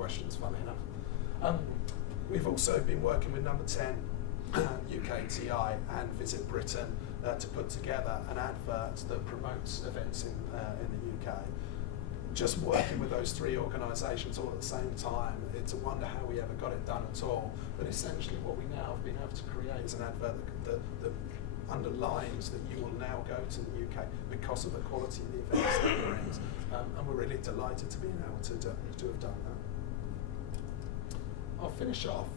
questions, funny enough. We've also been working with Number 10, UKTI and Visit Britain to put together an advert that promotes events in the UK. Just working with those three organisations all at the same time, it's a wonder how we ever got it done at all. But essentially what we now have been able to create is an advert that underlines that you will now go to the UK because of the quality of the events that it brings. And we're really delighted to be able to have done that. I'll finish off.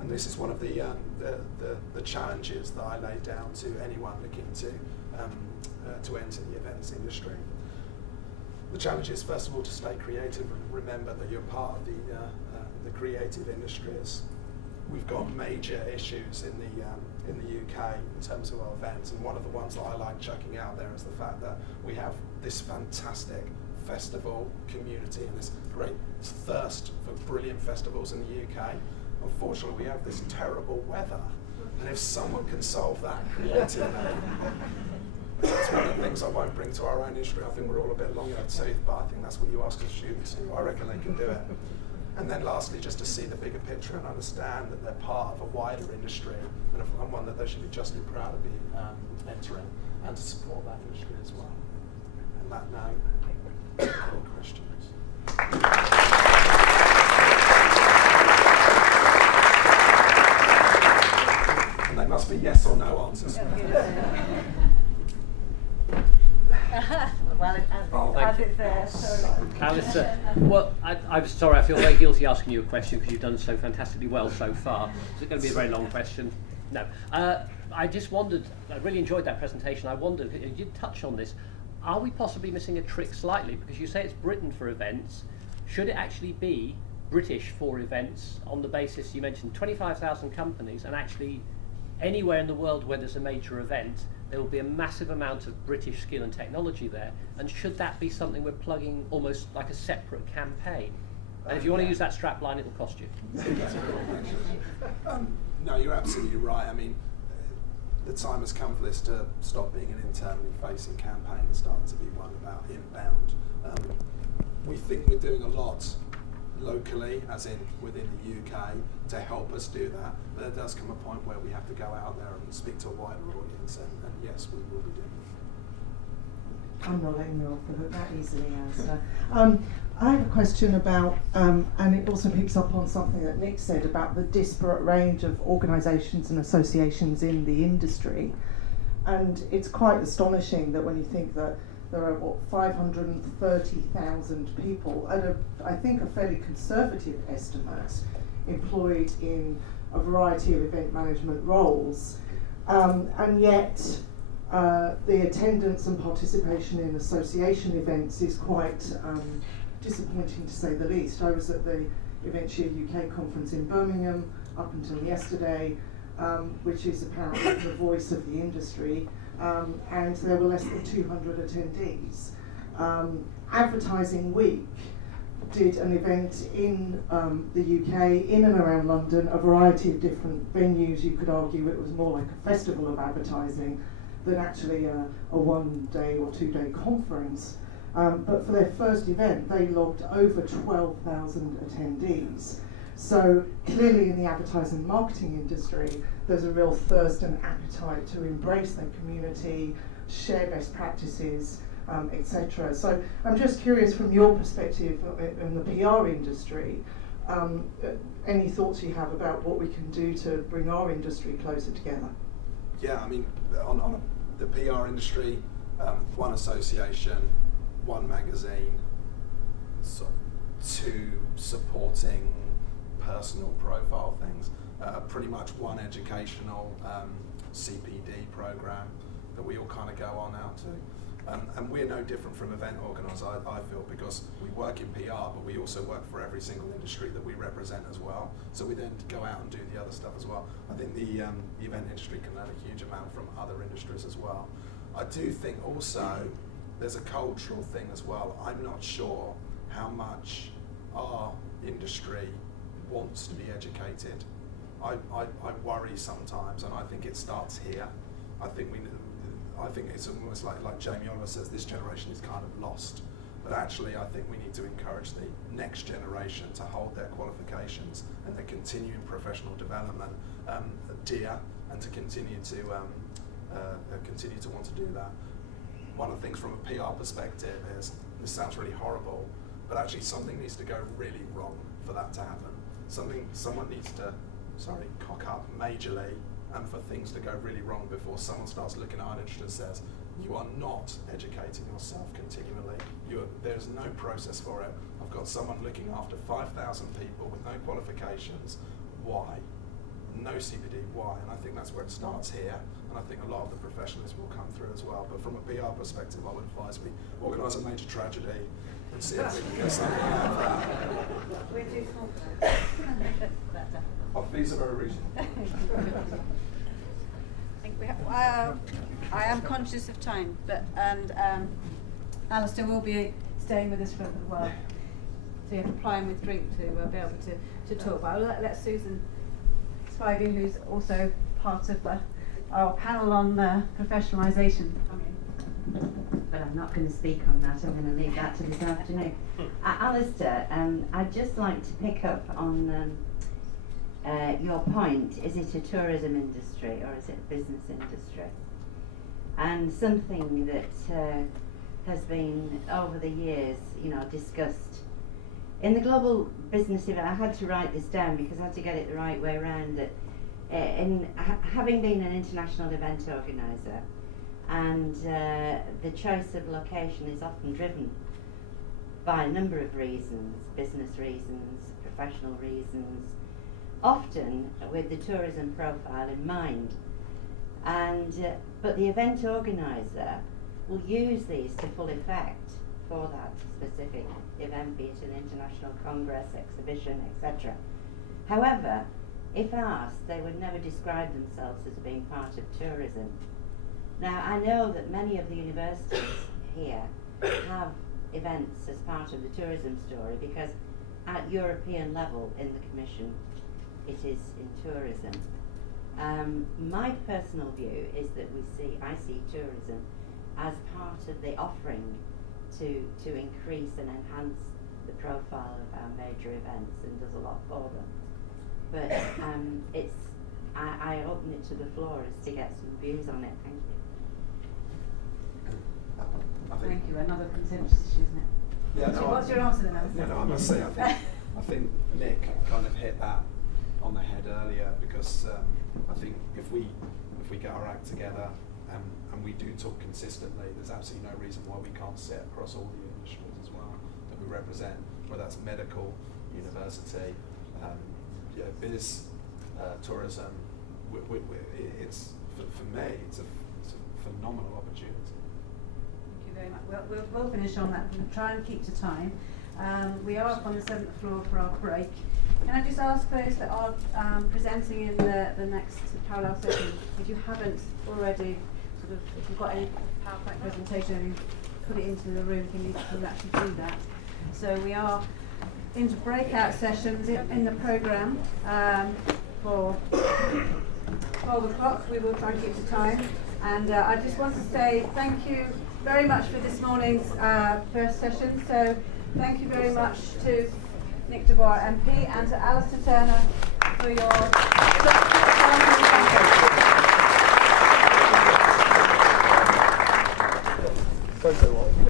And this is one of the challenges that I lay down to anyone looking to enter the events industry. The challenge is, first of all, to stay creative and remember that you're part of the creative industries. We've got major issues in the UK in terms of our events, and one of the ones that I like chucking out there is the fact that we have this fantastic festival community and this great thirst for brilliant festivals in the UK. Unfortunately, we have this terrible weather, and if someone can solve that creatively, it's one of the things I won't bring to our own industry. I think we're all a bit long in the tooth, but I think that's what you ask a student to do. I reckon they can do it. And then lastly, just to see the bigger picture and understand that they're part of a wider industry and one that they should be justly proud to be entering, and to support that industry as well. And that now, any questions? And they must be yes or no answers. Well, as it's there. Alistair, well, I'm sorry, I feel very guilty asking you a question because you've done so fantastically well so far. Is it going to be a very long question? No. I just wondered, I really enjoyed that presentation. I wondered, you did touch on this, are we possibly missing a trick slightly? Because you say it's Britain for events. Should it actually be British for events on the basis, you mentioned 25,000 companies, and actually anywhere in the world where there's a major event, there will be a massive amount of British skill and technology there, and should that be something we're plugging almost like a separate campaign? And if you want to use that strap line, it'll cost you. No, you're absolutely right. I mean, the time has come for this to stop being an internally facing campaign and start to be one about inbound. We think we're doing a lot locally, as in within the UK, to help us do that. But there does come a point where we have to go out there and speak to a wider audience, and yes, we will be doing it. I'm not letting you off the hook that easily, Alistair. I have a question about, and it also picks up on something that Nick said about the disparate range of organisations and associations in the industry. And it's quite astonishing that when you think that there are, 530,000 people, at I think a fairly conservative estimate, employed in a variety of event management roles, and yet the attendance and participation in association events is quite disappointing, to say the least. I was at the Events UK conference in Birmingham up until yesterday, which is apparently the voice of the industry, and there were less than 200 attendees. Advertising Week did an event in the UK, in and around London, a variety of different venues. You could argue it was more like a festival of advertising than actually a one-day or two-day conference. But for their first event, they logged over 12,000 attendees. So clearly in the advertising and marketing industry, there's a real thirst and appetite to embrace their community, share best practices, etc. So I'm just curious, from your perspective in the PR industry, any thoughts you have about what we can do to bring our industry closer together? Yeah, I mean, on the PR industry, one association, one magazine, so two supporting personal profile things, pretty much one educational CPD program that we all kind of go on out to. And we're no different from event organisers, I feel, because we work in PR, but we also work for every single industry that we represent as well. So we then go out and do the other stuff as well. I think the event industry can learn a huge amount from other industries as well. I do think also there's a cultural thing as well. I'm not sure how much our industry wants to be educated. I worry sometimes, and I think it starts here. I think it's almost like Jamie Oliver says, this generation is kind of lost. But actually, I think we need to encourage the next generation to hold their qualifications and their continuing professional development dear, and to continue to want to do that. One of the things from a PR perspective is, this sounds really horrible, but actually something needs to go really wrong for that to happen. Someone needs to, cock up majorly, and for things to go really wrong before someone starts looking at our industry and says, you are not educating yourself continually. There's no process for it. I've got someone looking after 5,000 people with no qualifications. Why? No CPD, why? And I think that's where it starts here, and I think a lot of the professionalism will come through as well. But from a PR perspective, I would advise we organise a major tragedy and see if we can get something out of that. We're too small for that. Our fees are very reasonable. I am conscious of time, and Alistair will be staying with us for a while, so you have to ply him with drink to be able to talk about. Let Susan Spivey, who's also part of our panel on professionalisation, come in. But I'm not going to speak on that. I'm going to leave that to this afternoon. Alistair, I'd just like to pick up on your point. Is it a tourism industry or is it a business industry? And something that has been over the years, discussed in the global business event. I had to write this down because I had to get it the right way around. Having been an international event organiser, and the choice of location is often driven by a number of reasons: business reasons, professional reasons, often with the tourism profile in mind. But the event organiser will use these to full effect for that specific event, be it an international congress, exhibition, etc. However, if asked, they would never describe themselves as being part of tourism. Now, I know that many of the universities here have events as part of the tourism story, because at European level in the Commission it is in tourism. My personal view is that I see tourism as part of the offering to increase and enhance the profile of our major events, and does a lot for them. But I open it to the floor as to get some views on it. Thank you. Thank you. Another contentious issue, isn't it? Yeah, So what's your answer then, Alistair? I must say, I think Nick kind of hit that on the head earlier, because I think if we get our act together and we do talk consistently, there's absolutely no reason why we can't sit across all the industries as well that we represent, whether that's medical, university, biz, tourism. It's for me, it's a phenomenal opportunity. Thank you very much. We'll finish on that. We'll try and keep to time. We are up on the 7th floor for our break. Can I just ask those that are presenting in the next parallel session, if you haven't already, if you've got any PowerPoint presentation, put it into the room, can you actually do that? So we are into breakout sessions in the programme for 12 o'clock. We will try and keep to time. And I just want to say thank you very much for this morning's first session. So thank you very much to Nick Dubois MP and to Alistair Turner for your